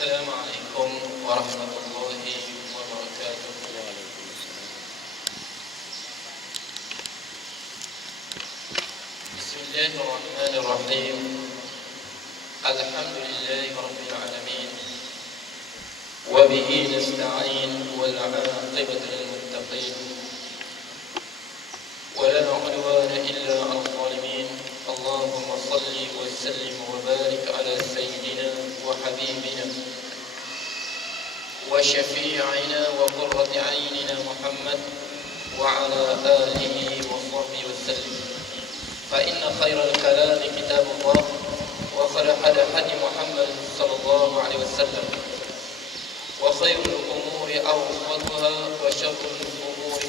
السلام عليكم ورحمة الله وبركاته. بسم الله الرحمن الرحيم. الحمد لله رب العالمين، وبه نستعين، والعاقبة للمتقين، ولا عدوان إلا على الظالمين. اللهم صل وسلم وبارك على سيدنا وحبيبنا وشفيعنا وقرة عيننا محمد وعلى آله وصحبه وسلم. فإن خير الكلام كتاب الله، وخير هدي محمد صلى الله عليه وسلم، وخير الأمور أوسطها، وشر الأمور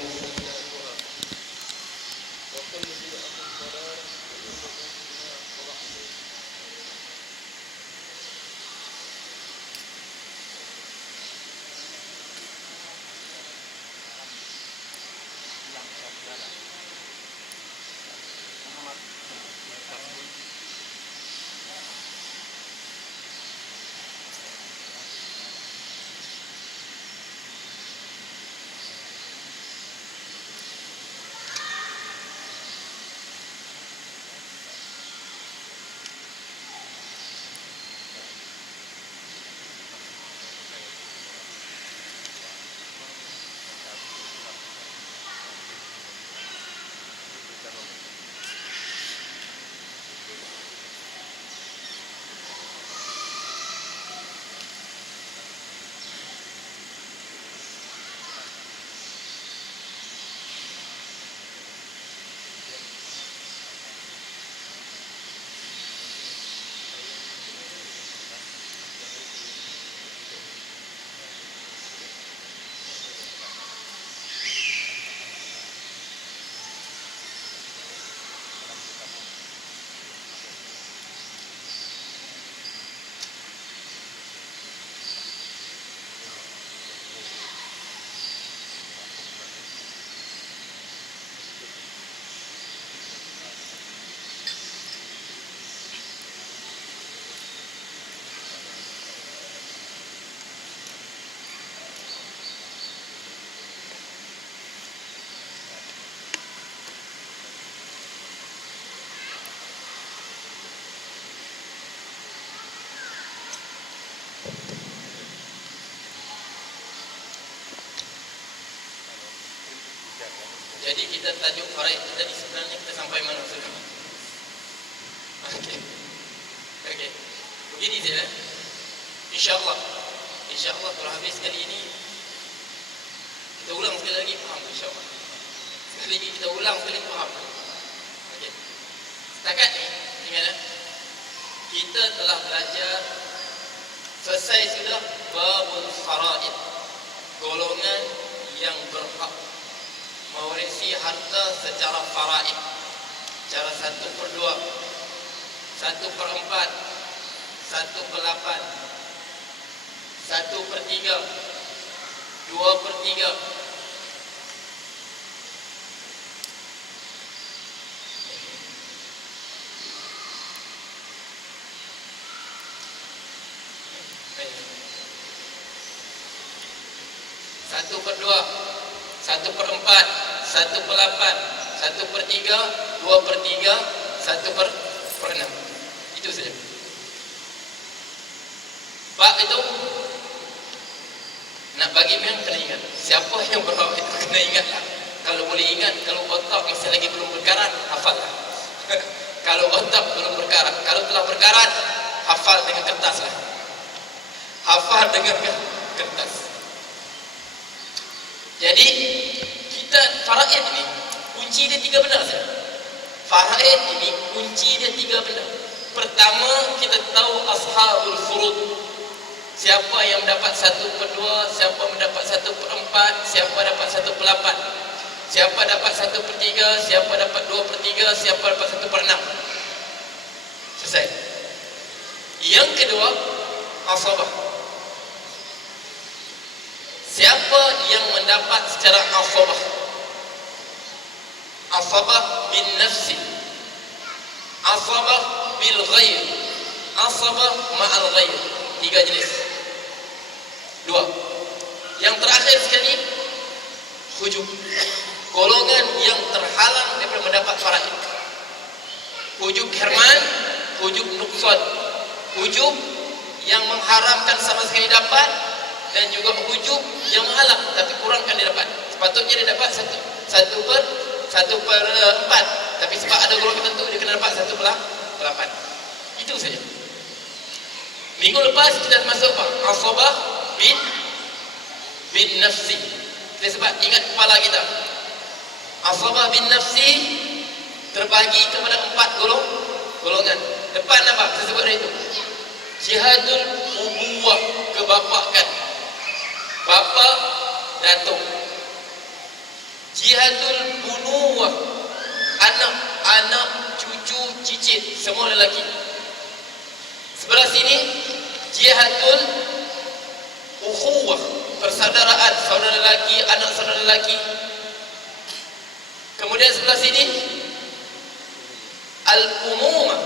Jadi kita tajuk faraid tadi sebenarnya kita sampai mana sudah? Okey. Begini saja. InsyaAllah kalau habis kali ini kita ulang sekali lagi, faham insyaAllah. Sekali lagi kita ulang sekali lagi, faham. Okey. Setakat ni, gimana? Kita telah belajar selesai sudah babul faraid, golongan yang berhak mewarisi harta secara faraid, cara 1/2, 1/4, 1/8, 1/3, 2/3. Satu per 2, 1/4, 1/8, 1/3, 2/3, 1/6. Itu saja. Bab itu nak bagi memang kena ingat. Siapa yang berhak itu kena ingatlah. Kalau boleh ingat, kalau otak masih lagi belum berkarat, hafallah. Kalau otak belum berkarat, kalau telah berkarat, hafal dengan kertas lah. Hafal dengan kertas. Jadi kita faraid ini kunci dia 3 benda saja. Faraid ini kunci dia 3 benda. Pertama, kita tahu ashabul furud. Siapa yang mendapat 1/2, siapa mendapat 1/4, siapa dapat 1/8, siapa dapat 1/3, siapa dapat 2/3, siapa dapat 1/6. Selesai. Yang kedua, asabah. Siapa yang mendapat secara asabah? Asabah bin nafsi, asabah bil ghair, asabah ma'al ghair. 3 jenis. Dua. Yang terakhir sekali, hujub. Golongan yang terhalang daripada mendapat faraid. Hujub herman, hujub nuqsan. Hujub yang mengharamkan sama sekali dapat, dan juga hujub yang menghalang tapi kurangkan dia dapat. Sepatutnya dia dapat satu per empat, tapi sebab ada golongan tertentu dia kena dapat 1/8. Itu saja. Minggu lepas kita masuk apa? Asabah bin nafsi. Kita sebab ingat kepala kita. Asabah bin nafsi terbagi kepada 4 golongan. Depan apa? Kita sebut dari itu. Jihadul ubuwah, kebapakan. Bapa, datuk. Jihadul bunuwah, anak, cucu, cicit, semua lelaki. Sebelah sini jihadul ukhuwah, persaudaraan, saudara lelaki, anak saudara lelaki. Kemudian sebelah sini al-umumah,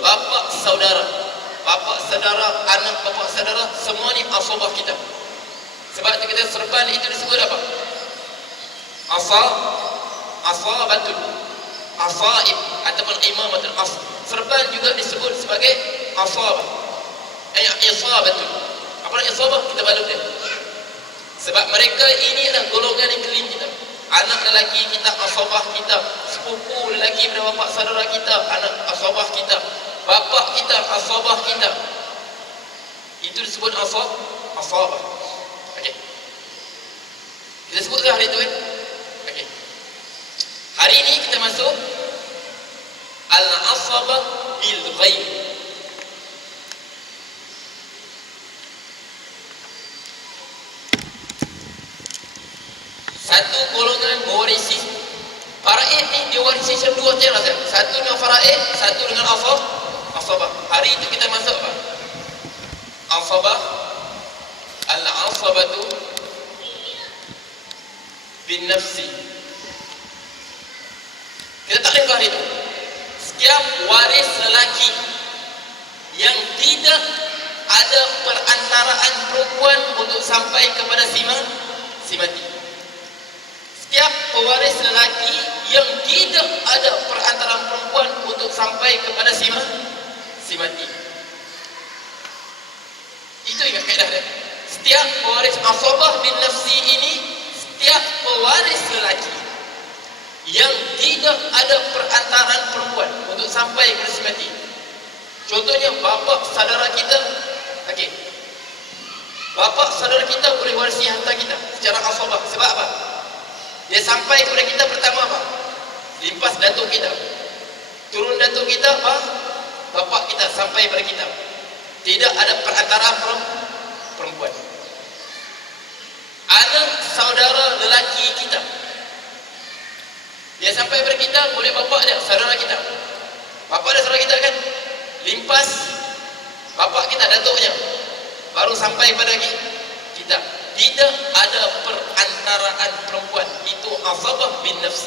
bapa saudara, anak bapa saudara, semua ni asabah kita. Sebab itu kita serban itu disebut apa? Asabatul, asaib ataupun imamatul as. Serban juga disebut sebagai asabah. Isabatul. Apa nak isabah? Kita balut dia. Sebab mereka ini adalah golongan yang keliling kita. Anak lelaki kita, asabah kita. Sepupu lelaki pada bapa saudara kita, anak asabah kita. Bapa kita, asabah kita. Itu disebut asabah. Okey. Kita sebutkan hari itu kan? Okey. Hari ini kita masuk al-asabah bil ghaib. Satu golongan mewarisi. Faraid ni diwarisi secara dua cara. Satu dengan faraid, satu dengan asabah. Hari itu kita masuk apa? Asabah. Al-asabatu bin nafsi. Kita tak lengkap hari itu. Setiap waris lelaki yang tidak ada perantaraan perempuan untuk sampai kepada si mati. Setiap pewaris lelaki yang tidak ada perantaraan perempuan untuk sampai kepada si mati. Itu yang kaedah dia. Setiap pewaris asabah bin nafsi ini, setiap pewaris lelaki yang tidak ada perantaraan perempuan untuk sampai kepada si mati. Contohnya bapa saudara kita. Okey. Bapa saudara kita boleh warisi harta kita secara asabah. Sebab apa? Dia sampai kepada kita pertama apa? Limpas datuk kita. Turun datuk kita apa? Bapa kita sampai kepada kita. Tidak ada perantaraan perempuan. Anak saudara lelaki kita, dia sampai kepada kita, boleh bapa dia, saudara kita. Bapa dan saudara kita kan limpas bapa kita, datuknya, baru sampai pada kita. Tidak ada perantaraan perempuan. Itu asabah bin nafsi.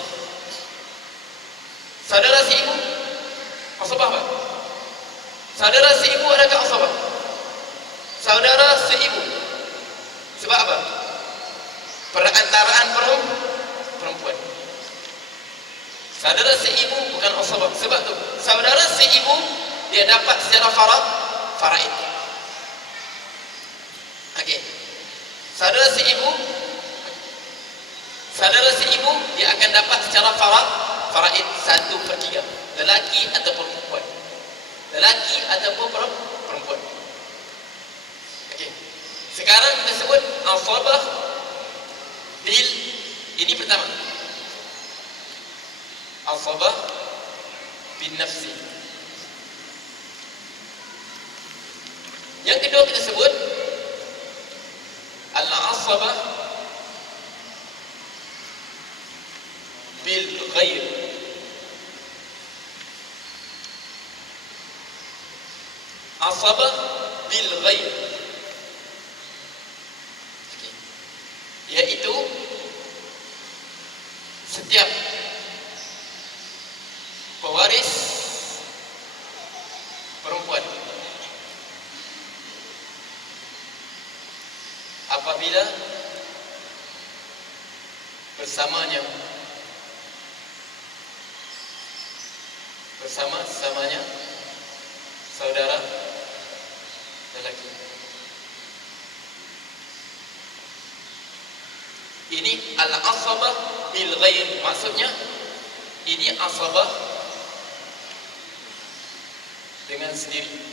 Saudara si ibu, asabah apa? Saudara si ibu adakah asabah? Saudara si ibu. Sebab apa? Perantaraan perempuan. Saudara si ibu bukan asabah. Sebab tu saudara si ibu dia dapat secara faraid. Okey. Saudara si ibu dia akan dapat secara faraid 1/3, lelaki ataupun perempuan. Lelaki ataupun perempuan. Okey. Sekarang kita sebut asabah bil, ini pertama. Asabah bin nafsi. Yang kedua kita sebut al-asabah bil ghair. Asabah bil ghair, yaitu setiap pewaris perempuan apabila bersamanya sesamanya saudara lelaki. Ini al-asabah bil ghair, maksudnya ini asabah dengan sendiri.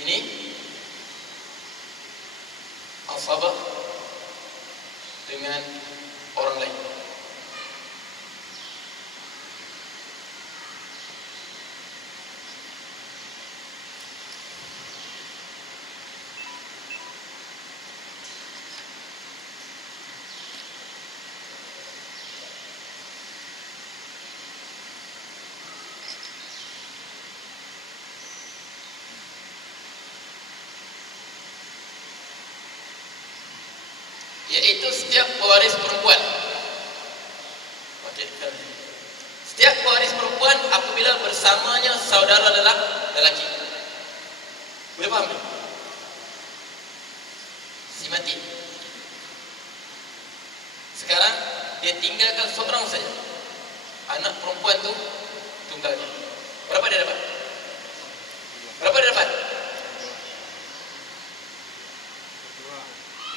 Ini asabah dengan orang lain. Yaitu setiap pewaris perempuan. Okey. Setiap pewaris perempuan apabila bersamanya saudara lelaki. Boleh faham tak? Si mati. Sekarang dia tinggalkan seorang saja. Anak perempuan tu tunggalnya. Berapa dia dapat? Berapa dia dapat?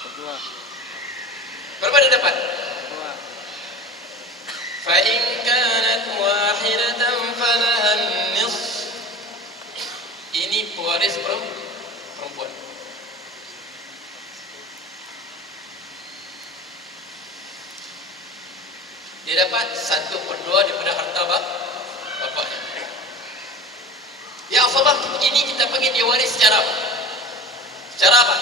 Berdua. Berapa dia dapat? Fa in kanat wahidatan falaha an-nisf. Ini pewaris perempuan. Dia dapat 1/2 daripada harta bapaknya. Ya asabah ini kita panggil dia waris secara apa? Secara apa?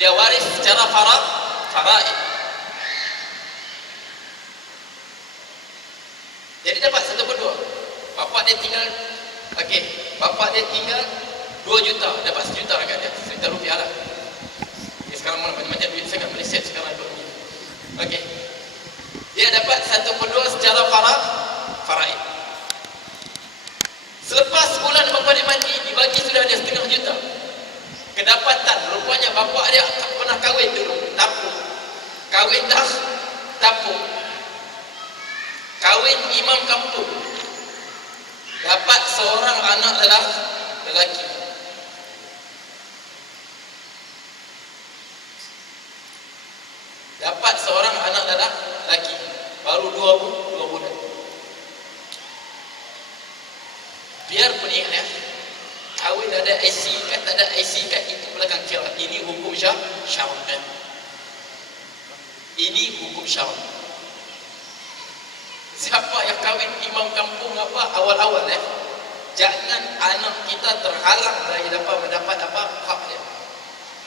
Dia waris secara faraid. Jadi dapat 1/2. Bapak dia tinggal, okey, bapak dia tinggal 2 juta, dapat 1 juta dekat dia, 1 juta rupiah lah. Okay, sekarang mana macam-macam duit sangat Malaysia sekarang duduk ni. Okey. Dia dapat 1/2 secara faraid. Selepas sebulan bapak dia mati, dibagi sudah ada 1/2 juta. Kedapatan, rupanya bapak dia tak pernah kahwin dulu, tapung. Kahwin dah, tapung. Kahwin imam kampung. Dapat seorang anak lelaki. Dapat seorang anak lelaki. Baru 2 bulan. Biarpun ingat ya, kahwin ada IC kan, tak ada IC kan, itu belakang kira. Ini hukum syar'i. Ini hukum syar'i. Siapa yang kahwin imam kampung apa awal-awal ya, jangan anak kita terhalang dari dapat mendapat apa hak dia.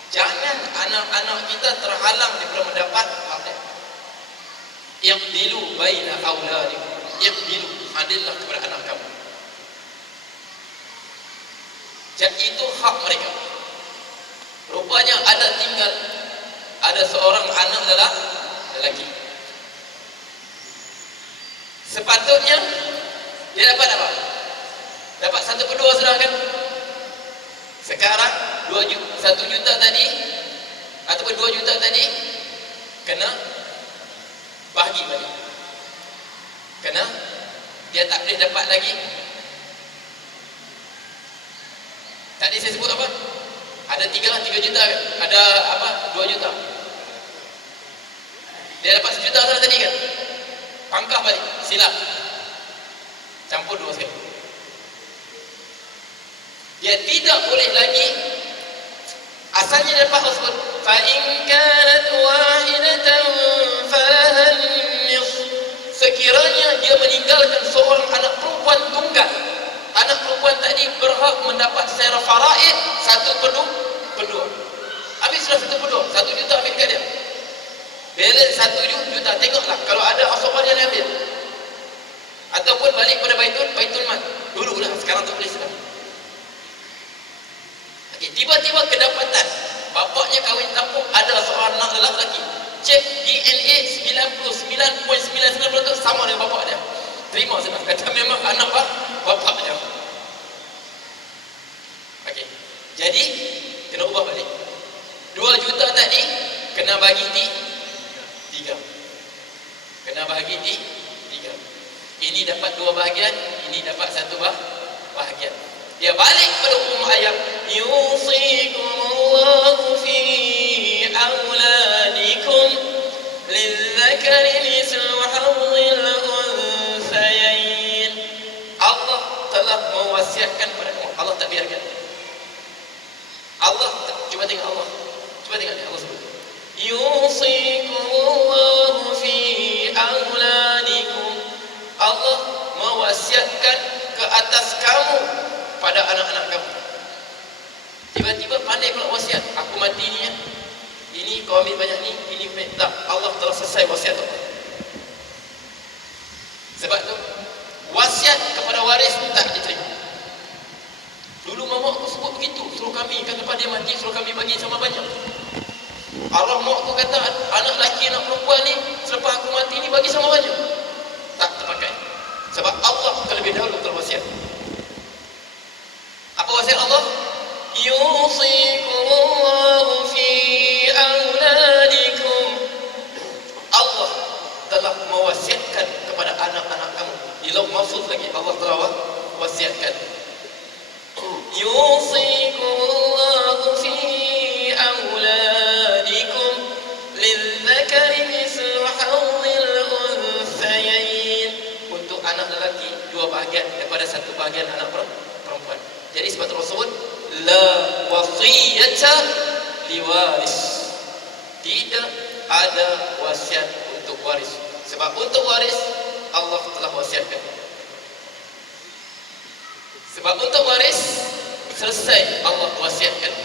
Jangan anak-anak kita terhalang daripada mendapat hak dia. Yaqdilu baina auladikum. Yaqdilu, adillah kepada anak kamu. Jadi itu hak mereka. Rupanya ada seorang anak lelaki. Sepatutnya dia dapat apa? Dapat 1/2 sudah kan? Sekarang 1 juta tadi ataupun 2 juta tadi kena bagi balik. Kena dia tak boleh dapat lagi. Tadi saya sebut apa? Ada 3 juta kan? Ada apa? 2 juta. Dia dapat 1 juta sudah tadi kan? Pangkah balik, silap. Campur 2 sekali. Dia tidak boleh lagi. Asalnya dapat tersebut. Fa in kanat wahidatan falaha an-nisf. Sekiranya dia meninggalkan seorang anak perempuan tunggal. Anak perempuan tadi berhak mendapat secara faraid 1/2. Habis sudah 1/2. 1 juta ambil dekat dia. Balance 1 juta, tengoklah kalau ada asabah dia ambil. Ataupun balik pada baitul mal. Dululah, sekarang tak boleh sudah. Okey, tiba-tiba kedapatan bapaknya kahwin kampung, ada seorang anak lelaki. Cek DNA 99.99% sama dengan bapak dia. Terima sudah, kata memang anak bapaknya. Okey. Jadi kena ubah balik. 2 juta tadi kena bagi 3. Kena bagi 3. Ini dapat 2 bahagian, ini dapat 1 bahagian. Dia balik pada umum ayat, yusikumullahu fi auladikum lidzakari mislu hadzil unthayain. Allah telah mewasiatkan pada kamu. Allah tak biarkan. Allah, cuba tengok Allah. Cuba tengok Allah sebut. Yusikumullahu fi auladikum. Allah mewasiatkan ke atas kamu pada anak-anak kamu. Tiba-tiba pandai pula wasiat. Aku mati ni ya. Ini kau ambil banyak ni, ini tak. Allah telah selesai wasiat tu. Sebab tu wasiat kepada waris tak diterima. Dulu mama aku sebut begitu, suruh kami kan lepas dia mati suruh kami bagi sama banyak. Allah mak aku kata anak lelaki anak perempuan ni selepas aku mati ni bagi sama banyak. Tak terpakai. Sebab Allah terlebih dahulu terwasiat. Apa wasiat Allah? Yusikumullahu fi auladikum. Allah telah mewasiatkan kepada anak-anak kamu. Di Lauh Mahfuz lagi Allah telah wasiatkan. Yusikumullahu fi auladikum lidzakari mislu hadzil unthayain. Untuk anak lelaki 2 bahagian daripada 1 bahagian anak perempuan. Jadi sebab Rasul la wasiyata liwaris. Tidak ada wasiat untuk waris. Sebab untuk waris Allah telah wasiatkan. Sebab untuk waris selesai Allah wasiatkan.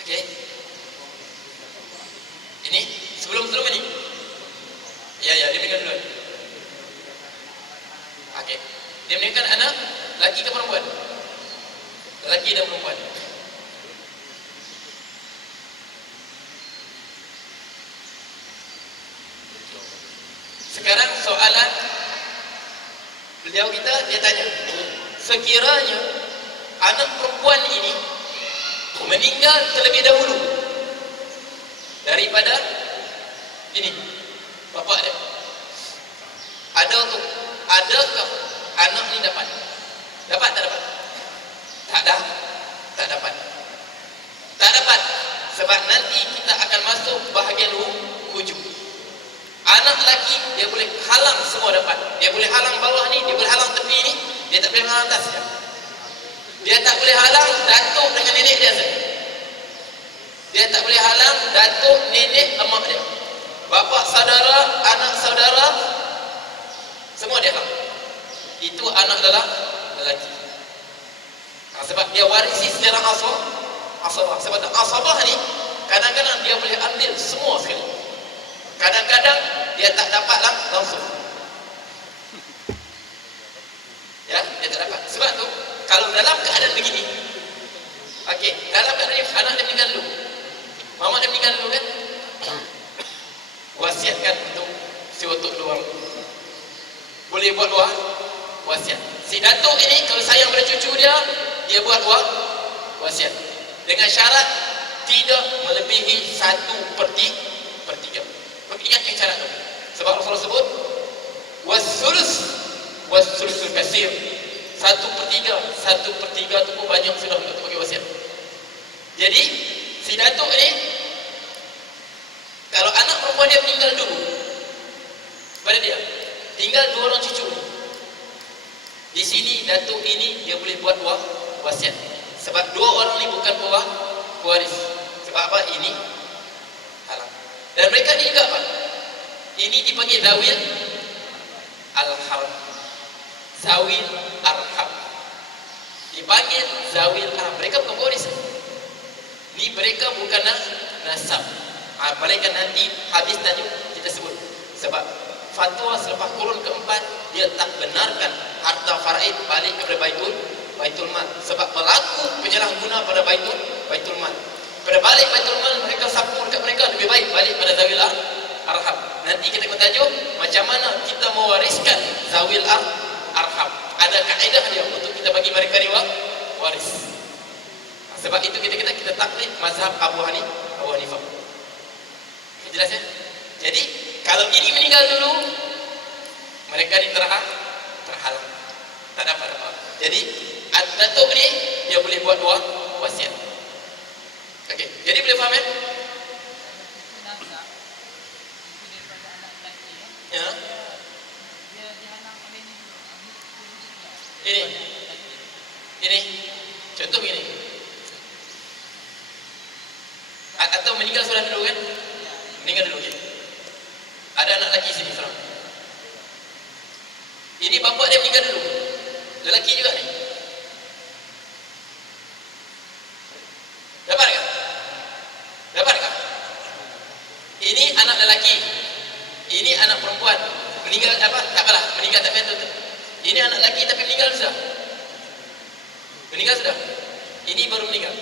Okey. Ini sebelum ini. Ya, dia meninggal dulu. Okey. Dia meninggalkan anak lelaki ke perempuan? Lelaki dan perempuan. Sekarang soalan beliau kita, dia tanya, sekiranya anak perempuan ini meninggal terlebih dahulu daripada ini bapa dia, adakah anak ni dapat tak dapat? Tak dapat. Sebab nanti kita akan masuk bahagian hujung. Anak lelaki dia boleh halang semua dapat. Dia boleh halang bawah ni, dia boleh halang tepi ni, dia tak boleh halang atas dia. Dia tak boleh halang datuk dengan nenek dia saja. Dia tak boleh halang datuk, nenek, emak dia. Bapa saudara, anak saudara, semua dia halang. Itu anak lelaki. Sebab dia warisi secara asabah. Sebab asabah ni kadang-kadang dia boleh ambil semua sekali. Kadang-kadang dia tak dapat langsung. Ya, dia tak dapat. Sebab tu kalau dalam keadaan begini, okey, dalam keadaan ni anak dia meninggal dulu, mama dia meninggal dulu kan, wasiatkan untuk si otok dua orang. Boleh buat wasiat. Si datuk ini kalau sayang pada cucu dia buat wasiat dengan syarat tidak melebihi 1/3. Ingat yang syarat tu. Sebab Rasulullah sebut was-sulusul kasir. 1/3 tu pun banyak sudah untuk bagi wasiat. Jadi si datuk ni kalau anak perempuan dia meninggal dulu pada dia tinggal 2 orang cucu. Di sini datuk ini dia boleh buat wasiat. Sebab 2 orang ni bukan pewaris. Sebab apa? Ini halang. Dan mereka ni juga apa? Ini dipanggil zawil al-harb. Zawil arham. Dipanggil zawil arham. Mereka bukan pewaris. Ni mereka bukan nasab. Malaikat nanti habis tajuk kita sebut. Sebab fatwa selepas kurun keempat dia tak benarkan harta faraid balik kepada baitul mal. Sebab berlaku penyalahguna pada baitul mal. Pada balik Baitul Mal mereka sapu dekat mereka, lebih baik balik pada Zawil Arham. Nanti kita akan tajuk macam mana kita mewariskan Zawil Arham. Ada kaedah dia untuk kita bagi mereka waris. Sebab itu kita taklid mazhab Abu Hanifah. Jelas ya? Jadi kalau ini meninggal dulu, mereka terhalang, tak dapat apa. Jadi datuk ni dia boleh buat dua wasiat. Okey, jadi boleh faham ya? Ya. Ini contoh begini. Atau meninggal sudah dulu kan? Meninggal dulu okay. Ada anak lelaki sini seorang. Ini bapak dia meninggal dulu. Lelaki juga ni. Dapat tak? Dapat tak? Ini anak lelaki. Ini anak perempuan. Meninggal apa? Tak apalah, meninggal tak betul. Ini anak lelaki tapi meninggal sudah. Meninggal sudah. Ini baru meninggal.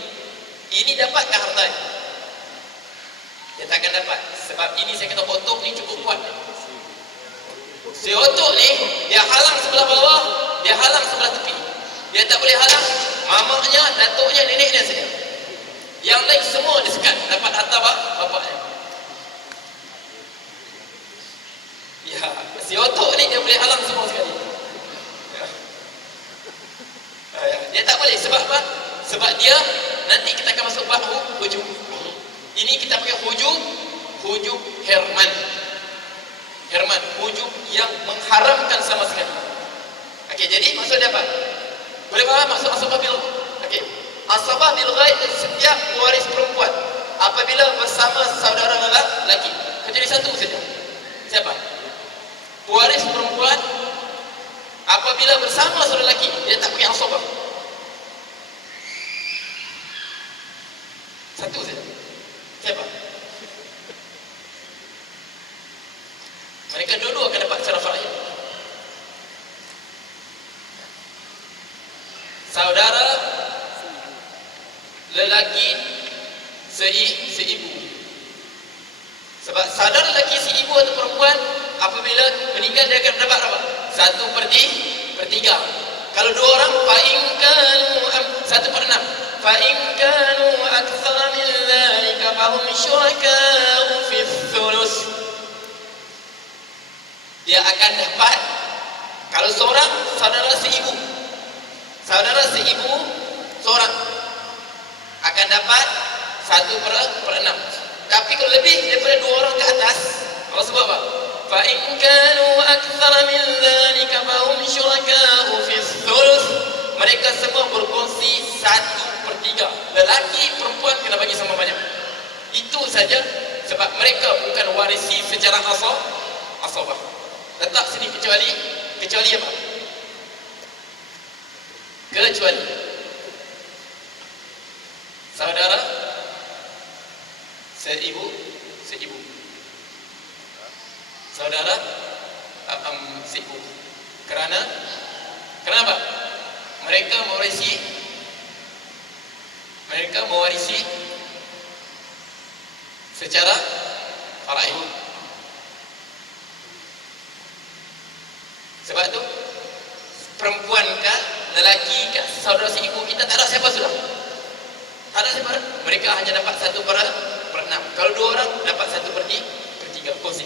Ini dapatkah hartanya? Dia takkan dapat. Sebab ini saya kata otok ni cukup kuat. Si otok ni dia halang sebelah bawah, dia halang sebelah tepi. Dia tak boleh halang mamaknya, datuknya, neneknya saja. Yang lain semua disekat dapat harta bapaknya. Ya, si otok ni dia boleh halang semua sekali. Ya. Dia tak boleh sebab apa? Sebab dia nanti kita akan masuk bab hujub. Ini kita pakai hujub Herman, hujub yang mengharamkan sama sekali. Okey, jadi maksud dia apa? Boleh faham maksud asbab bil? Okey. Asbab bil ghaib setiap waris perempuan apabila bersama saudara lelaki. Kecuali satu saja. Siapa? Waris perempuan apabila bersama saudara lelaki, dia tak pakai asbab. Satu saja. Siapa? Mereka dua-dua akan dapat secara far'iyah. Saudara lelaki seibu. Sebab saudara lelaki seibu atau perempuan apabila meninggal dia akan dapat apa? 1/3. Kalau dua orang fa'inkan 1/6. فَإِنْ كَانُوا أَكْثَرَ مِنْ ذَلِكَ فَهُمْ شُرَكَاءُ فِي الثُّلُثِ. Dia akan dapat, kalau seorang saudara seibu seorang akan dapat 1/6. Tapi kalau lebih daripada dua orang ke atas, Allah sebut apa? فَإِنْ كَانُوا أَكْثَرَ مِنْ ذَلِكَ فَهُمْ شُرَكَاءُ فِي الثُّلُثِ. Mereka semua berkongsi 1/3. Lelaki, perempuan kena bagi sama banyak. Itu saja sebab mereka bukan warisi secara asabah. Letak sini kecuali apa? Kecuali saudara seibu. Saudara seibu. Kenapa? Mereka mewarisi secara far'iyah. Sebab tu perempuan kah, lelaki kah, saudara seibu kita tak ada siapa sudah. Tak ada siapa. Mereka hanya dapat 1/6. Kalau dua orang dapat 1/3 kongsi.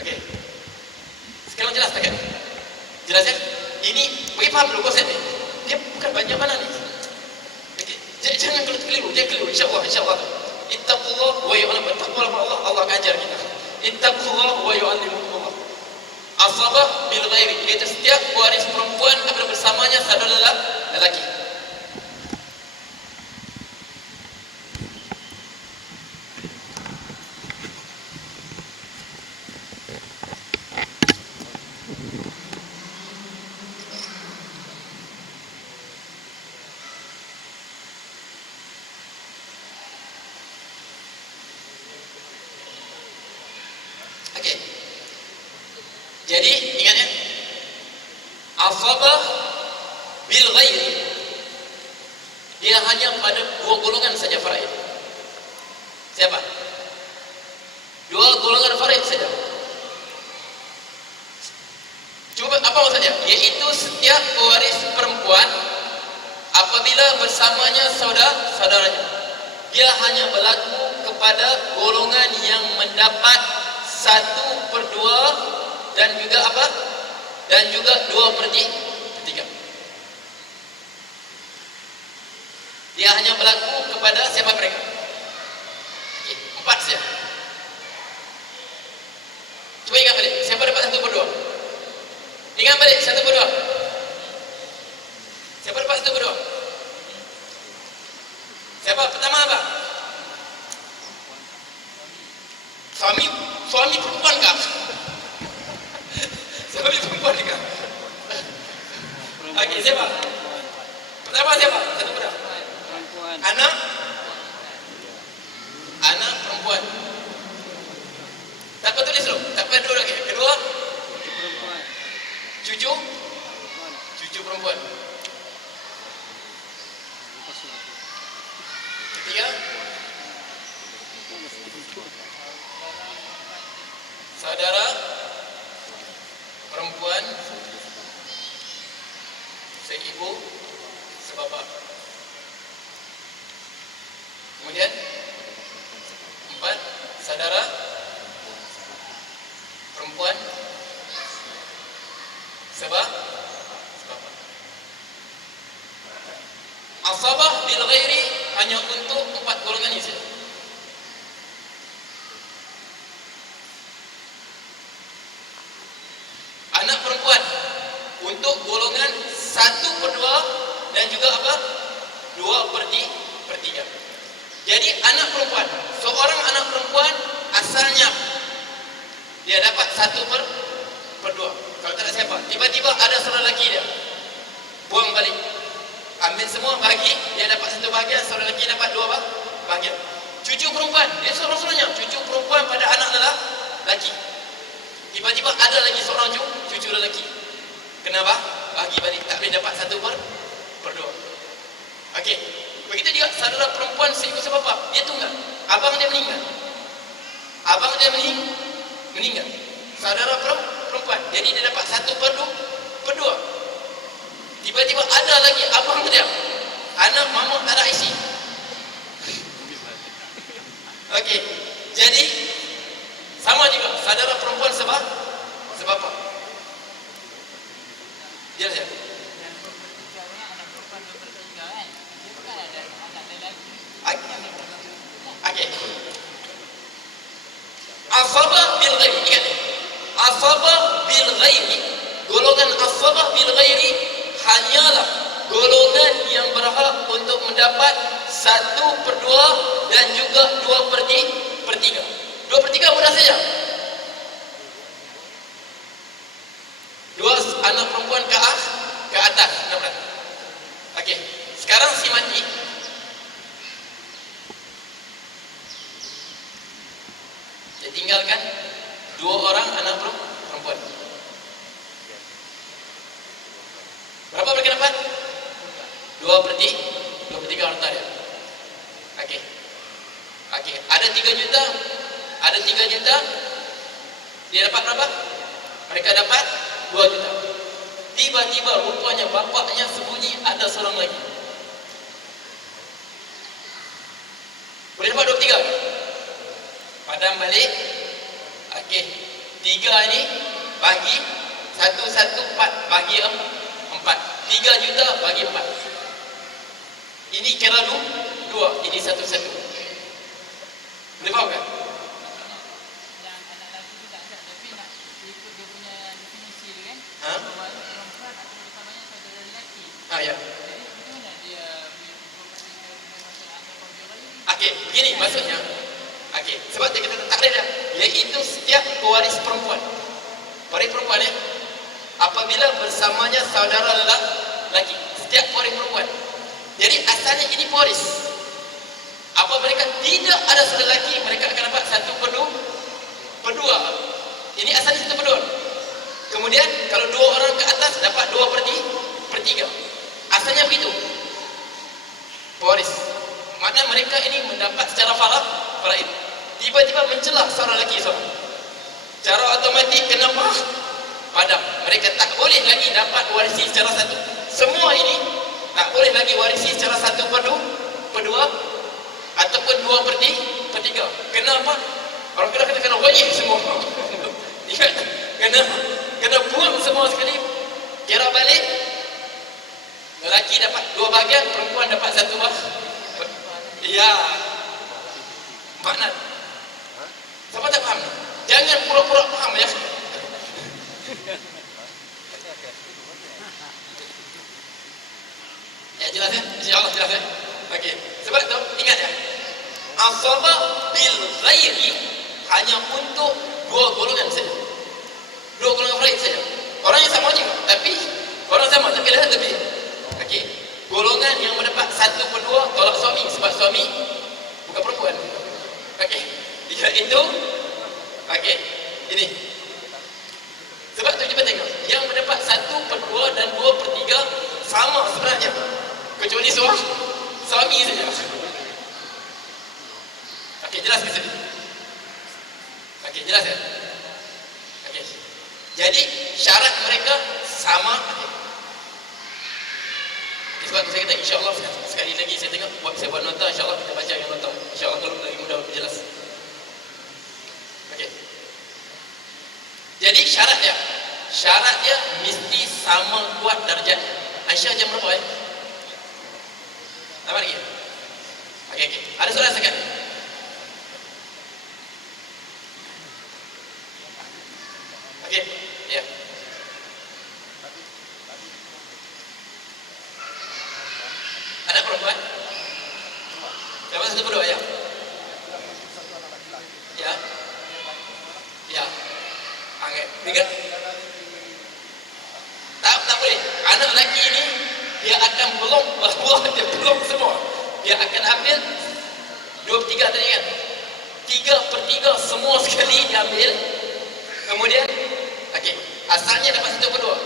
Okey. Sekarang jelas tak kan? Jelas ya? Ini bagi faham dulu konsep ni. Dia bukan banyak mana ni. Okay. Jangan keliru, dia keliru. InsyaAllah. Ittaqullah wa yu'allim. Bertakwalah Allah, Allah akan ajar kita. Ittaqullah wa yu'allimukumullah. Asabah bil ghairi, iaitu setiap waris perempuan apabila bersamanya saudara lelaki. Okey. Jadi ingat ya. Asabah bil ghairi. Dia hanya pada dua golongan saja faraid. Siapa? Dua golongan faraid saja. Coba apa maksudnya? Yaitu setiap pewaris perempuan apabila bersamanya saudaranya, dia hanya berlaku kepada golongan yang mendapat 1/2 dan juga apa? Dan juga 2/3. Dia hanya berlaku kepada siapa mereka? Okey, 4 saja. Cuba ingat balik, siapa dapat 1/2? Ingat balik 1/2. Siapa dapat 1/2? Siapa pertama apa? Suami perempuan kah? Suami perempuan kah? Okey, siapa? Pertama siapa? 1/2. Anak perempuan. Tak apa tulis dulu. Tak apa dulu lagi. Kedua, cucu perempuan. Ketiga, saudara perempuan seibu sebapa. Kemudian 4, saudara perempuan sebapa. Asabah bil ghairi hanya untuk 4 golongan ini saja. Anak perempuan untuk golongan 1/2 dan juga apa? 2/3. Jadi anak perempuan, seorang anak perempuan asalnya dia dapat 1/2. Kalau tak ada siapa, tiba-tiba ada saudara lelaki dia, buang balik, ambil semua bagi, dia dapat 1 bahagian, saudara lelaki dapat 2 bahagian. Cucu perempuan, dia seorang-seorangnya, cucu perempuan pada anak lelaki. Tiba-tiba ada lagi seorang cucu lelaki. Kenapa? Bagi balik, tak boleh dapat 1/2. Okey. Begitu juga saudara perempuan seibu sebapa, dia tunggal. Abang dia meninggal. Meninggal. Saudara perempuan, jadi dia dapat 1/2. Tiba-tiba ada lagi abang dia, anak mama tak ada isi. Okey. Jadi sama juga saudara perempuan sebapa. Jelas ya? Okey. Asabah bil ghairi. Ingat. Asabah bil ghairi, golongan asabah bil ghairi hanyalah golongan yang berhak untuk mendapat 1/2 dan juga 2/3. 2/3 mudah saja. 2 anak perempuan ke atas. Dapat. Okey. Sekarang si mati. Dia tinggalkan 2 orang anak perempuan. Berapa mereka dapat? 2/3 harta dia. Okey. Ada 3 juta. Ada 3 juta. Dia dapat berapa? Mereka dapat 2 juta. Tiba-tiba rupanya bapaknya sembunyi ada seorang lagi. Boleh dapat 2/3? Padam balik. Okey. 3 ini bagi 1/4 bagi 4. 3 juta bagi 4. Ini kira 2, ini 1/1. Boleh faham kan? Ya. Okey, begini maksudnya. Okey, sebab dia kata takdir dia, iaitu setiap pewaris perempuan. Pewaris perempuan apabila bersamanya saudara lelaki, setiap pewaris perempuan. Jadi asalnya ini pewaris. Apa mereka tidak ada saudara lelaki, mereka akan dapat 1/2. Ini asalnya 1/2. Kemudian kalau 2 orang ke atas dapat 2/3. Asalnya begitu. Makna mereka ini mendapat secara faraid. Tiba-tiba mencelah seorang lelaki seorang. Cara otomatik kenapa? Padam. Mereka tak boleh lagi dapat warisi secara satu. Semua ini tak boleh lagi warisi secara satu per dua ataupun dua per tiga. Kenapa? Orang kena kena wajib semua. kena buang semua sekali. Kira balik, lelaki dapat dua bahagian, perempuan dapat satu bahagian. Ya, makna. Siapa tak faham? Jangan pura-pura faham ya. Ya jelas ya, insyaAllah jelas ya. Okey, sebab tu ingat ya, asaba bil ghairi hanya untuk dua golongan saja. Dua golongan faraid saja. Orang yang sama juga, tapi orang sama tapi lain lebih. Okey, golongan yang mendapat 1/2 tolak suami sebab suami bukan perempuan. Okey, dia itu okey, ini. Sebab tu kita tengok yang mendapat 1/2 dan 2/3 sama sebenarnya. Kecuali suami saja. Okey, jelas ke sini? Okey, jelas ya? Okey. Jadi syarat mereka sama. Okay. Sebab tu saya kata insya-Allah sekali lagi saya tengok saya buat nota, insya-Allah kita baca yang nota. Insya-Allah kalau lagi mudah lebih jelas. Okey. Jadi syaratnya mesti sama kuat darjat. Aisyah jam berapa ya? Apa lagi? Okey. Ada soalan sekali? Okey. Ya. Ada perempuan? Dapat 1/2 ya? Ya. Ya. Okey. Tiga. Tak boleh. Anak lelaki ini dia akan belum dia belum semua. Dia akan ambil 2/3 tadi kan? 3/3 semua sekali diambil. Kemudian okey, asalnya dapat 1/2.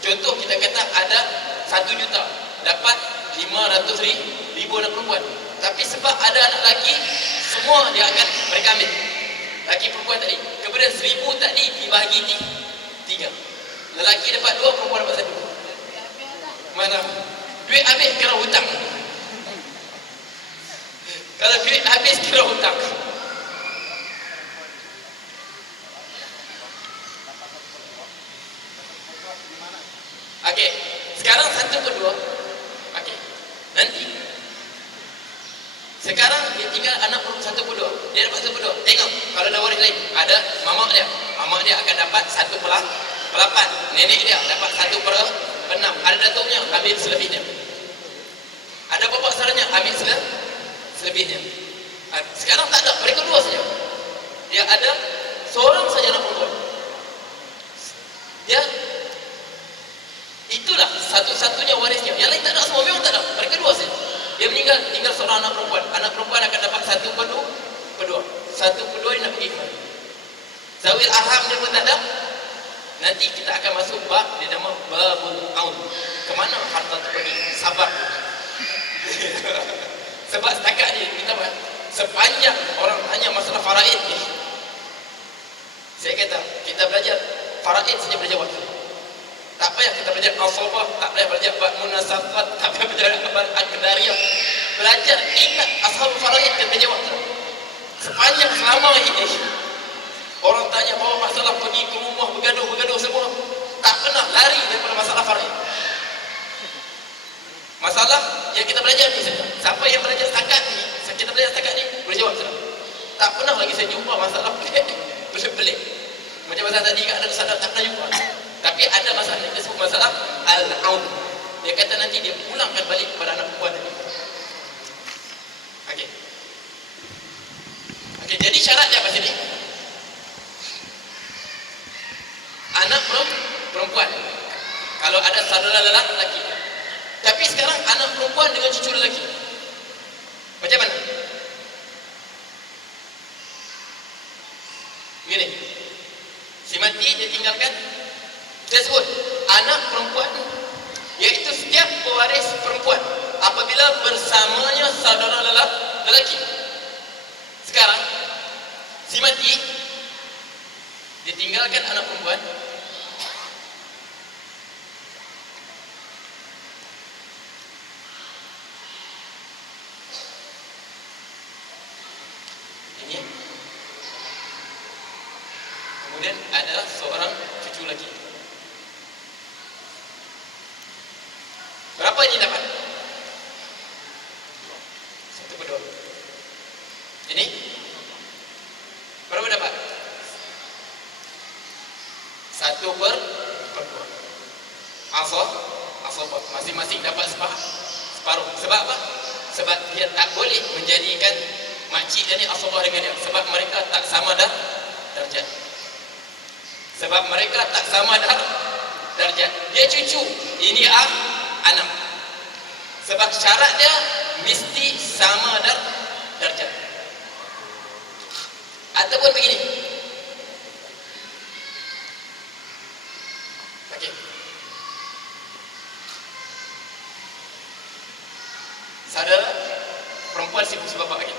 Contoh kita kata ada 1 juta, dapat 500,000 anak perempuan. Tapi sebab ada anak lelaki, semua dia akan mereka ambil. Lelaki perempuan tadi. Kemudian 1,000 tadi dibahagi 3. Lelaki dapat 2, perempuan dapat 1. Mana? Duit habis kira hutang. Kalau duit habis kira hutang. Okey, sekarang 1/2. Okey. Nanti sekarang dia tinggal anak perempuan 1/2. Dia dapat 1/2. Tengok kalau ada waris lain, ada mamak dia. Mamak dia akan dapat 1/8. Nenek dia dapat 1/6. Ada datuknya ambil selebihnya. Ada bapa saudaranya ambil selebihnya. Sekarang tak ada, mereka dua saja. Dia ada seorang saja anak perempuan. Dia itulah satu-satunya warisnya. Yang lain tak ada semua, memang tak ada. Mereka dua saja. Dia meninggal, tinggal seorang anak perempuan. Anak perempuan akan dapat 1/2. 1/2 dia nak pergi ke mana? Zawil arham dia pun tak ada. Nanti kita akan masuk bab dia nama babul aun. Kemana harta tu pergi? Sabar. Sebab setakat ni kita sepanjang orang tanya masalah faraid ni, saya kata kita belajar faraid saja boleh jawab. Tak payah kita belajar asabah, tak payah belajar bab munasafat, tak payah belajar bab al-qadariyah. Belajar ingat ashab faraid kita boleh jawab. Sepanjang selama ini orang tanya bawa masalah pergi ke rumah bergaduh semua, tak pernah lari daripada masalah faraid. Masalah yang kita belajar ni saja. Siapa yang belajar setakat ni, kita belajar setakat ni boleh jawab saja. Tak pernah lagi saya jumpa masalah pelik-pelik. Macam masalah tadi kat ada sadar tak pernah jumpa. Tapi ada masalah yang disebut masalah al-aun. Dia kata nanti dia pulangkan balik kepada anak perempuan tadi. Okey. Okey, jadi syarat dia apa sini? Anak perempuan. Kalau ada saudara lelaki. Tapi sekarang anak perempuan dengan cucu lelaki. Macam mana? Gini. Si mati dia tinggalkan, kita sebut anak perempuan, iaitu setiap pewaris perempuan apabila bersamanya saudara lelaki. Sekarang si mati ditinggalkan anak perempuan. Ini kemudian ada seorang cucu lagi. Berapa ini dapat? 1/2. Ini berapa dapat? 1/2. Asabah masing-masing dapat separuh. Sebab apa? Sebab dia tak boleh menjadikan makcik dia ni asabah dengan dia. Sebab mereka tak sama darjat. Sebab mereka tak sama darjat. Dia cucu, ini anak. Sebab syarat dia mesti sama darjat. Ataupun begini. Okey. Saudara perempuan si bapa lagi.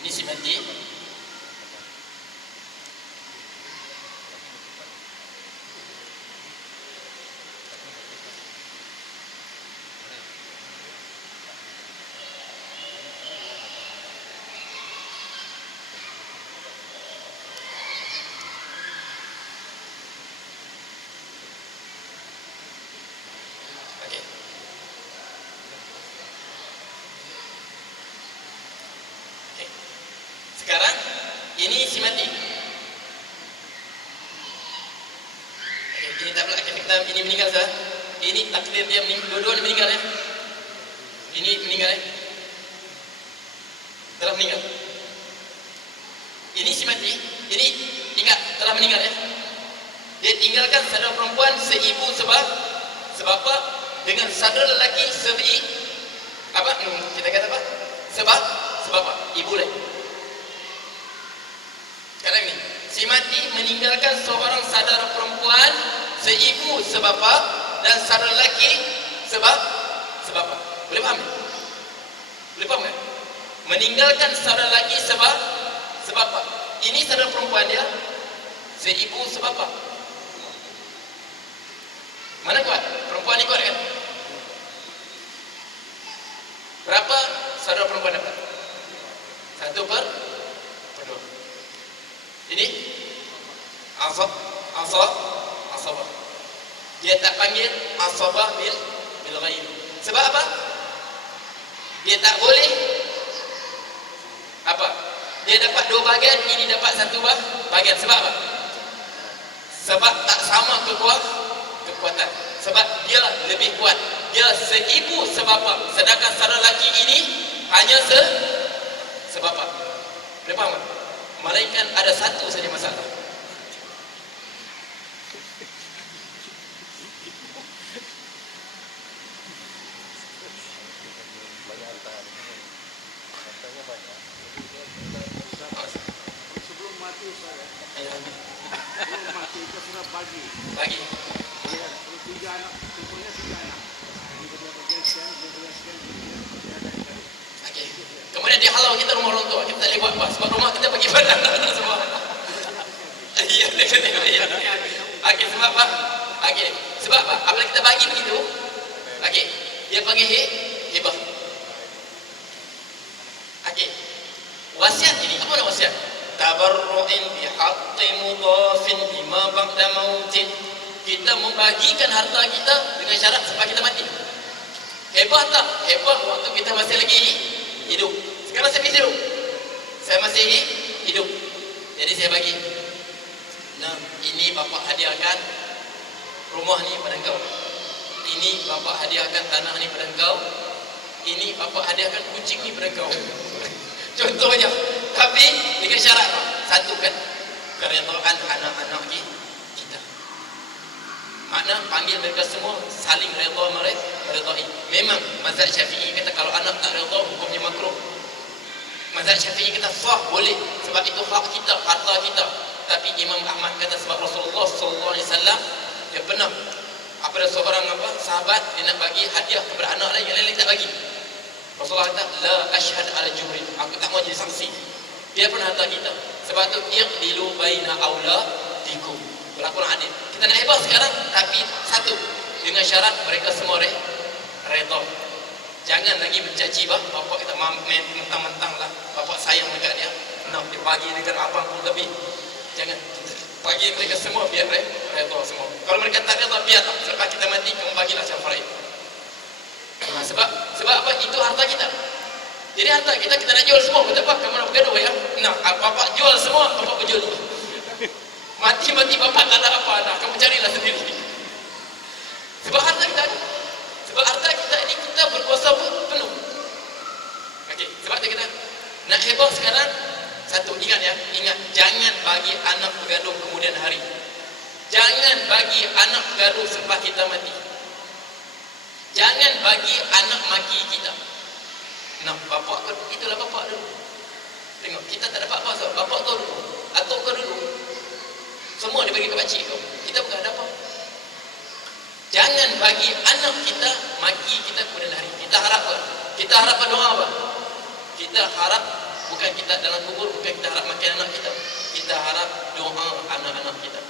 Ini si mati. Okey. Okey. Sekarang ini si mati. Okey, ini tak pula kita ini meninggal sah. Ini takdir dia dua-dua ni meninggal ya. Ini meninggal ya. Telah meninggal. Ini si mati. Ini ingat telah meninggal ya. Dia tinggalkan saudara perempuan seibu sebapa dengan saudara lelaki apa? Kita kata apa? Sebapa ibu lain. Sekarang ni, si mati meninggalkan seorang saudara perempuan seibu sebapa dan saudara lelaki sebapa. Boleh faham? Boleh faham kan? Meninggalkan saudara lelaki sebapa. Ini saudara perempuan dia seibu sebapa. Mana kuat? Perempuan ni kuat kan? Berapa saudara perempuan dapat? 1/2. Ini asabah. Dia tak panggil asabah bil ghaib. Sebab apa? Dia tak boleh apa? Dia dapat 2 bahagian, ini dapat 1 bahagian. Sebab apa? Sebab tak sama kekuatan. Sebab dia lebih kuat. Dia seibu sebapa. Sedangkan saudara lelaki ini hanya sebapa. Boleh faham tak? Melainkan ada satu saja masalah. Sebelum mati saya, sebelum mati itu sudah bagi. Ya, kalau 3 anak, contohnya 3 anak. Ini dia bagian sekian, dia bagian sekian, dia ada ikan. Okey. Kemudian dia halau kita rumah orang tua. Kita tak boleh buat apa. Sebab rumah kita bagi pada anak-anak semua. Iya, dia kata iya. Okey, sebab apa? Okey. Sebab apa? Apabila kita bagi begitu, okey. Dia panggil hibah. Okey. Wasiat ini apa nak wasiat? Tabarru'in bi haqqi mudafin bima ba'da mautin. Kita membagikan harta kita dengan syarat sampai kita mati. Hebah tak? Hebah waktu kita masih lagi hidup. Sekarang saya hidup. Saya masih hidup. Jadi saya bagi. Nah, ini bapak hadiahkan rumah ni pada engkau. Ini bapak hadiahkan tanah ni pada engkau. Ini bapak hadiahkan kucing ni pada engkau. Contohnya. Tapi dengan syarat apa? Satu kan? Keredaan anak-anak kita. Makna panggil mereka semua saling redha meredai. Memang mazhab Syafi'i kata kalau anak tak redha hukumnya makruh. Mazhab Syafi'i kata sah boleh sebab itu hak kita, harta kita. Tapi Imam Ahmad kata sebab Rasulullah sallallahu alaihi wasallam dia pernah ada seorang sahabat dia nak bagi hadiah kepada anak lain, yang lain tak bagi. Rasulullah kata la ashhad ala juhri, aku tak mau jadi saksi. Dia pun hantar kita. Sebab tu iqdilu baina auladikum, berlaku adil. Kita nak hebah sekarang, tapi satu, dengan syarat mereka semua redha. Jangan lagi mencaci bapak kita mentang-mentang lah bapak sayang dekat dia, nak dia bagi dekat abang pun lebih. Jangan bagi mereka semua biar redha semua. Kalau mereka tak redha, biar tak, selepas kita mati kamu bagilah macam faraid. Sebab apa? Itu harta kita. Jadi harta kita nak jual semua, betul apa? Kamu nak bergaduh ya? Nah, bapak jual semua, bapak berjual. Mati-mati bapak tak ada apa dah, kamu carilah sendiri. Sebab harta kita ada. Sebab harta kita ini kita berkuasa penuh. Okey, sebab tu kita nak hebah sekarang. Satu, ingat ya, jangan bagi anak bergaduh kemudian hari. Jangan bagi anak bergaduh selepas kita mati. Jangan bagi anak maki kita. Nah, bapak itulah bapak dulu. Tengok, kita tak dapat apa sebab bapak kau dulu, atuk kau dulu. Semua dia bagi ke pakcik kau. Kita bukan ada apa. Jangan bagi anak kita maki kita kemudian hari. Kita harap apa? Kita harap doa apa? Kita harap bukan kita dalam kubur, bukan kita harap makan anak kita. Kita harap doa anak-anak kita.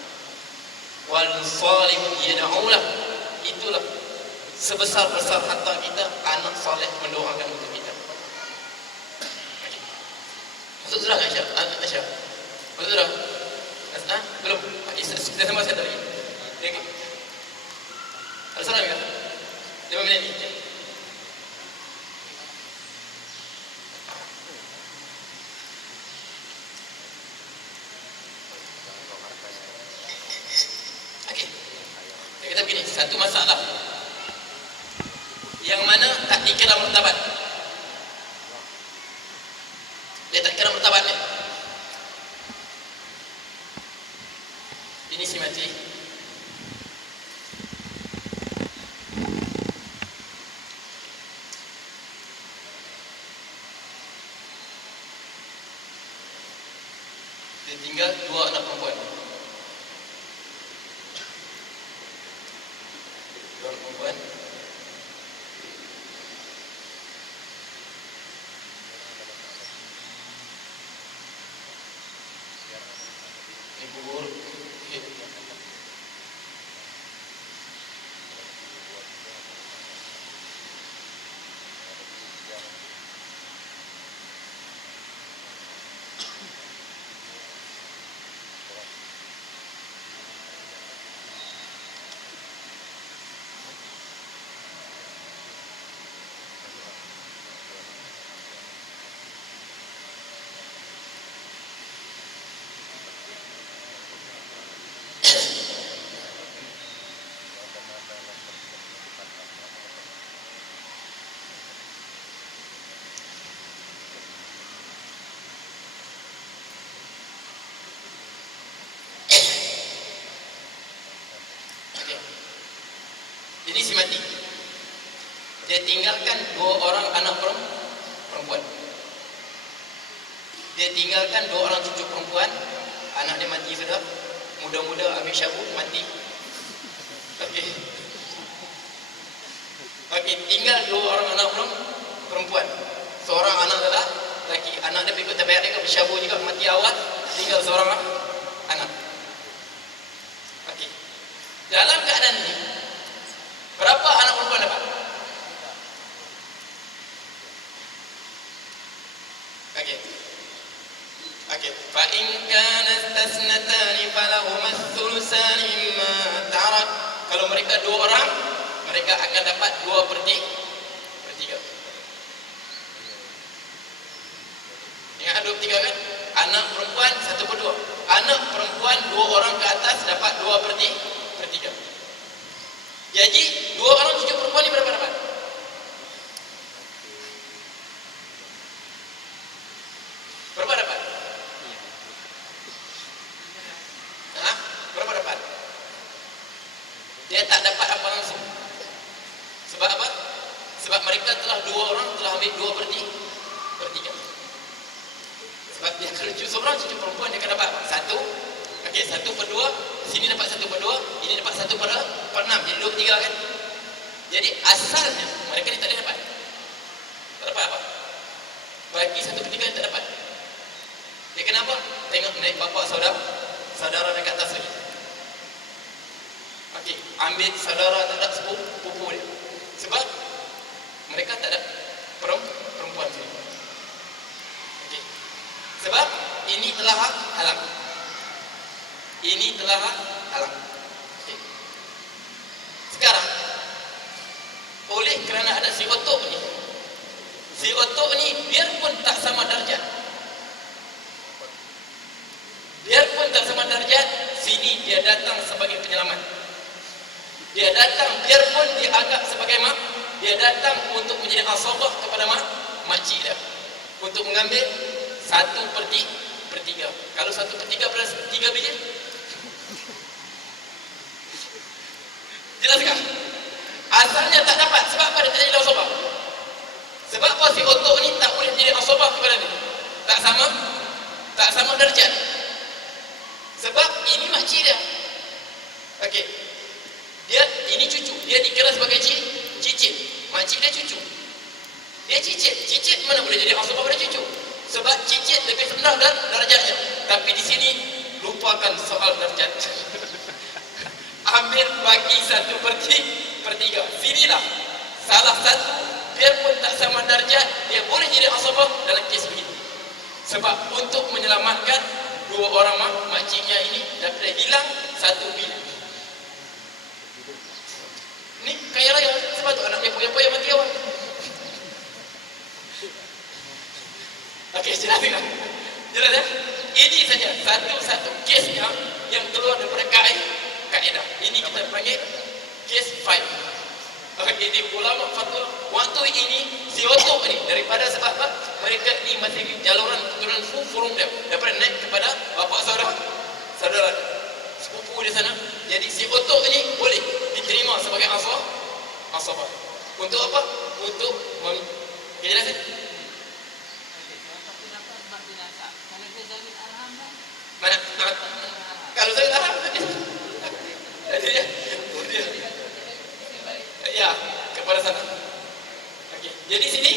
Wal salih yad'ulah. Itulah sebesar-besar harta kita, anak soleh mendoakan untuk kita. Masuk surah Aisyah? Aisyah? Masuk surah? Belum? Kita sama saya tadi. Okay. Ada surah ke? 5 minit ni. Okey. Kita begini, satu masalah yang mana tak dikira martabat. Dia tak kira martabat dia. Ini simetri. Dia tinggal 2 anak perempuan. 2 anak perempuan. Kubur ini si mati. Dia tinggalkan 2 orang anak perempuan. Dia tinggalkan 2 orang cucu perempuan. Anak dia mati sudah. Muda-muda ambil syabu mati. Okey. Okey, tinggal 2 orang anak perempuan. Seorang anak lelaki. Anak dia ikut tabiat dia bersyabu juga mati awal. Tinggal seorang anak. Okey. Dalam keadaan ini berapa anak perempuan dapat? Okey. Okey. Fa in kanat tasnatani falahuma thulutsani mimma tarak. Kalau mereka 2 orang, mereka akan dapat 2/3. Ingat 2/3 kan? Anak perempuan 1/2. Anak perempuan 2 orang ke atas dapat 2/3. Jadi 2 orang cucu perempuan ni berapa dapat? Berapa dapat? Berapa dapat? Dia tak dapat apa langsung. Sebab apa? Sebab mereka telah 2 orang telah ambil 2/3. Sebab dia kalau seorang cucu perempuan dia akan dapat apa? 1/3. Okey, 1/2, sini dapat 1/2, ini dapat 1/6, jadi 2/3 kan? Jadi asalnya mereka ni tak boleh dapat. Tak dapat apa? Bagi 1/3 tak dapat. Dia kenapa? Tengok naik bapa saudara dekat atas lagi. Okey, ambil saudara tak ada sepupu dia. Sebab mereka tak ada perempuan sini. Okey. Sebab ini telah halang. Ini telah halang. Okey. Sekarang oleh kerana ada si otok ni. Si otok ni biarpun tak sama darjat. Biarpun tak sama darjat, sini dia datang sebagai penyelamat. Dia datang biarpun dia agak sebagai mak, dia datang untuk menjadi asabah kepada makcik dia. Untuk mengambil 1/3. Kalau 1/3 berapa? 3 biji? Jelaskah? Asalnya tak dapat. Sebab apa dia tak jadi asabah? Sebab apa si otok ni tak boleh jadi asabah kepada dia? Tak sama darjat. Sebab ini makcik dia. Okey. Ini cucu. Dia dikira sebagai cicit. Makcik dia cucu. Dia cicit. Cicit mana boleh jadi asabah pada cucu? Sebab cicit lebih rendah darjatnya. Tapi di sini lupakan soal darjat. Ambil bagi 1/3. Sinilah salah satu biarpun tak sama darjat, dia boleh jadi asabah dalam kes begini. Sebab untuk menyelamatkan dua orang makciknya ini daripada hilang 1 bil. Ni kaya raya, sebab tu anak dia poya-poya mati awal. Okey, jelas tak? Jelas ya? Ini saja satu kesnya yang keluar daripada kaedah. Ini kita panggil kes 5. Jadi ulama fatwa waktu ini si otok ni daripada sebab apa? Mereka ni masih jaluran keturunan furung dia daripada naik kepada bapa saudara sepupu di sana. Jadi si otok ni boleh diterima sebagai asabah. Untuk apa? Untuk jelasin. Mana? Kalau saya arham tadi. Ya, kepada sana. Okey. Jadi sini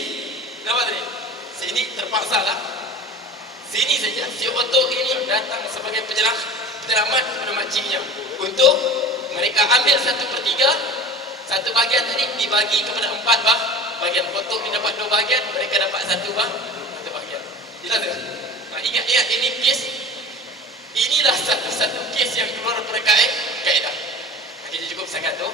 dapat tadi. Sini terpaksa lah. Sini saja si otok ini datang sebagai penyelamat kepada makciknya untuk mereka ambil 1/3, satu bahagian tadi dibagi kepada 4 bahagian. Otok ni dapat 2 bahagian, mereka dapat 1 bahagian. Jelas tak? Ingat ini kes. Inilah satu kes yang keluar daripada kaedah. Jadi cukup sangat tu.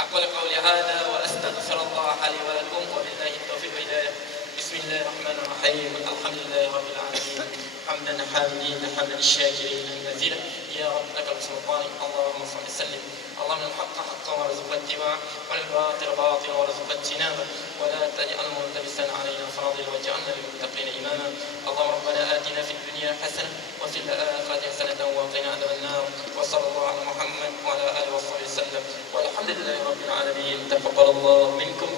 أقول قولي هذا وأستغفر الله لي ولكم وبالله التوفيق والهداية. بسم الله الرحمن الرحيم. الحمد لله رب العالمين حمدا حامدين حمدا الشاكرين المزيدا يا رب لك السلطان اللهم صل وسلم. اللهم الحق حقا وارزقنا اتباعه والباطل باطلا وارزقنا اجتنابه ولا تجعل ملتبسا علينا فاضلا واجعلنا للمتقين إماما. اللهم ربنا آتنا في الدنيا حسنة وفي الآخرة حسنة وقنا عذاب النار. وصلى الله على محمد وعلى آله وصحبه وسلم والحمد لله رب العالمين. تقبل الله منكم